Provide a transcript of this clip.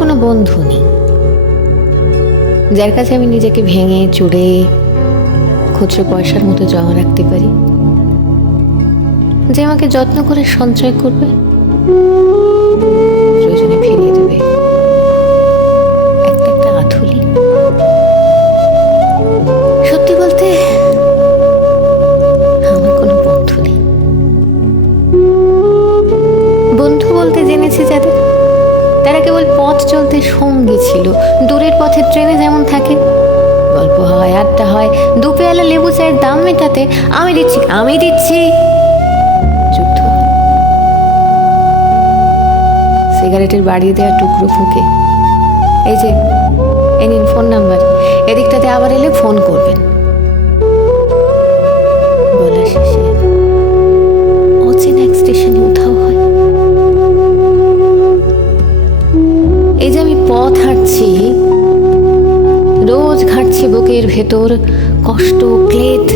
কোনো বন্ধু নেই যার কাছে আমি নিজেকে ভেঙে চুড়ে খুচরো পয়সার মতো জমা রাখতে পারি, যে আমাকে যত্ন করে সঞ্চয় করবে, প্রয়োজনে ফিরিয়ে দেবে একটা একটা আঁথুলি। সত্যি বলতে আমার কোনো বন্ধু নেই। বন্ধু বলতে জেনেছি যাদের, তারা কেবল পথ চলতে সঙ্গী ছিল। দূরের পথে ট্রেনে যেমন থাকে, গল্প হয়, আড্ডা হয়, দু পেয়ালা লেবু চায়ের দাম মেটাতে আমি দিচ্ছি যুদ্ধ হয়। সিগারেটের বাড়িয়ে দেওয়া টুকরো ফুঁকে, এই যে এই নিন ফোন নাম্বার, এদিকটাতে আবার এলে ফোন করবেন, বলা শেষে অচেনা এক স্টেশনে উধাও হয়। এই যে আমি পথ হাঁটছি, রোজ ঘাটছি বুকের ভেতর কষ্ট, ক্লেদ,